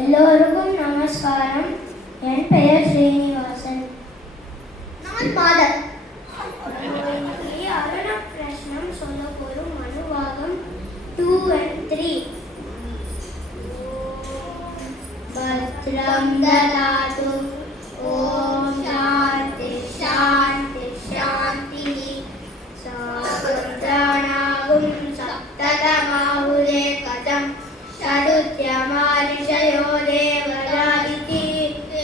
எல்லோருக்கும் நமஸ்காரம். என் பெயர் ஸ்ரீனிவாசன். நான் மாதர். அருண பிரஷ்னம் சொல்ல போரும் அனுவாகம் 2 and 3. பத்ரம் ததாது. ஓம் சாந்தி சாந்தி சாந்தி. சாகுந்தானாகும் சப்ததமாஹுரே கதம் சதுத்யமாரிஷயோ தேவராதிதி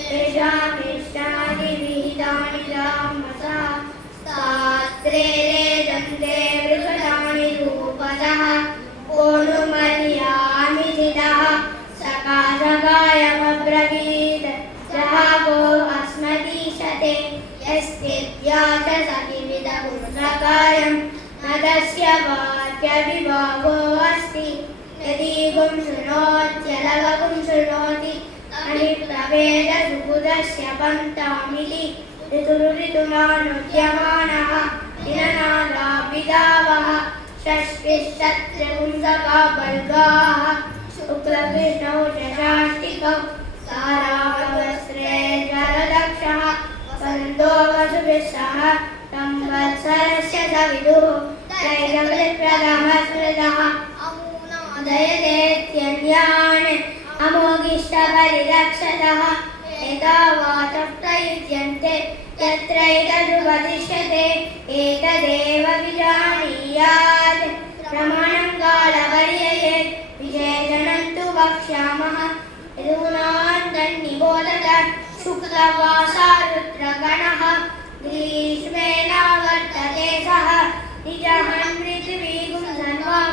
தேஷாமிஷ்டானி விஹிதானி ராமசா சாஸ்த்ரேரே தந்தே விருகதானி ரூபதः ஓனுமர்யாமி திதः சகாசகாயமப்ரவீத் ஜஹாகோ அஸ்மதீஷதே யஸ்தித்யாச்ச சகிவிதகுணகாயம் நதஸ்ய வாக்யவிபாவோ அஸ்தி यदीगुं शृणोत्यलगुं शृणोति अनिप्रवेद सुबुधस्य पन्तामिति ऋतुरुऋतुनानुद्यमानः दिननादाभिधावः षष्टिश्चत्रिपुंसकाबल्गाः शुक्लकृष्णौ षष्टिकौ सारावस्त्रे जलदक्षः वसन्तो वसुभिः सह संवत्सरस्य सविदुः त्रैलवृत्प्रथमस्मृतः दयदेत्यन्यान् अमोघिष्टपरिरक्षतः एतावातः प्रयुज्यन्ते यत्रैतदुपदिश्यते एतदेव विजानीयात् प्रमाणं कालपर्ययेत् विशेषणं तु वक्ष्यामः ऋतूनान्तन्निबोधत शुक्लवासा रुद्रगणः ग्रीष्मेणावर्तते सः निजहन् पृथिवीगुं सर्वां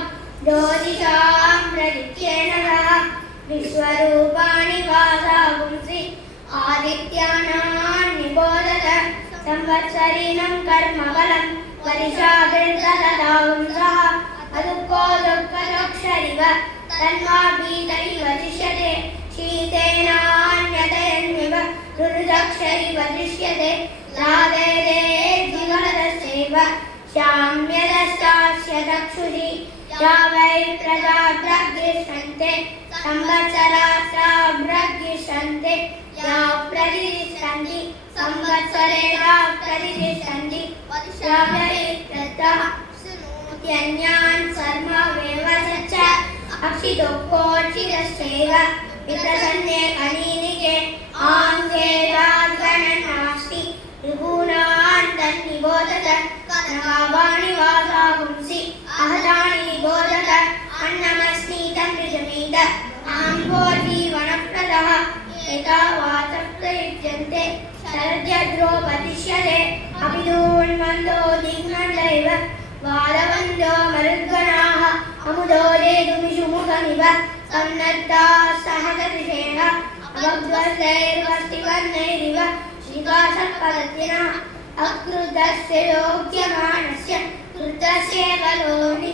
ज्योतिषां प्रदित्येन सह विश्वरूपाणि वासागुंसि आदित्यानां निबोधत संवत्सरीणं कर्मफलं परिशाकृतदांसः अदुःखो दुःखदोक्षरिव तन्माभीतैव दृश्यते शीतेनान्यतयन्निव रुरुदक्षरिव दृश्यते लादेदे जीवनदस्यैव शाम्यदस्तास्य चक्षुषि या वै प्रजाभ्यग्रिष्यन्ते संवत्सरास्ताभ्यग्रिष्यन्ते या प्रतिष्ठन्ति संवत्सरेणा प्रतिष्ठन्ति या वै प्रत्यन्यान् सर्वमेव च अक्षितोक्षितश्चैव विप्रसन्ने कनीनिके आङ्गे राजगणनास्ति ऋभूनान्तन्निबोधत कनकावाणि वासागुंसि अहदानि निबोधत अन्नमस्नीतं पृथमीत आम्भोजीवनप्रदः एतावातः प्रयुज्यन्ते शरद्यद्रोपदिश्यते अभिदून्मन्दो दिग्मण्डैव वालवन्दो मरुद्गणाः अमुदो रेदुमिषुमुखमिव सन्नद्धाः सहदृशेण अभग्वल्लैर्वस्तिवर्णैरिव श्रीकासत्पदतिनः अकृतस्य योग्यमानस्य कृतस्यैव लोनि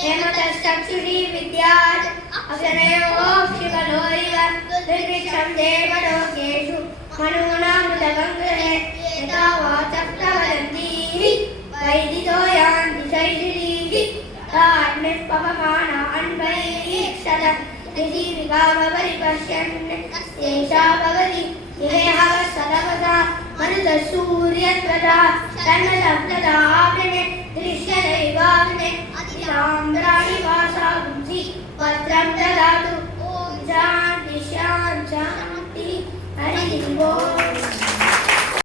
हेमतश्चक्षुषि विद्यात् अक्षरयोक्षिबलो इव दुर्भिक्षं देवलोकेषु मनूनामृतगङ्गहे यथा वाचः प्रवदन्तीः वैदितो यान्ति शैशिरीः तान्यः पवमानान् वैक्षत ऋषिविकामपरिपश्यन् एषा भवति इहेहः सदवसा मरुतसूर्यत्वता तन्नसप्तदावृणे दृश्यदैवाग्ने अतिराम्राणि वासागुंसि वस्त्रं ददातु ॐ शान्ति शान्ति हरिः ओम्.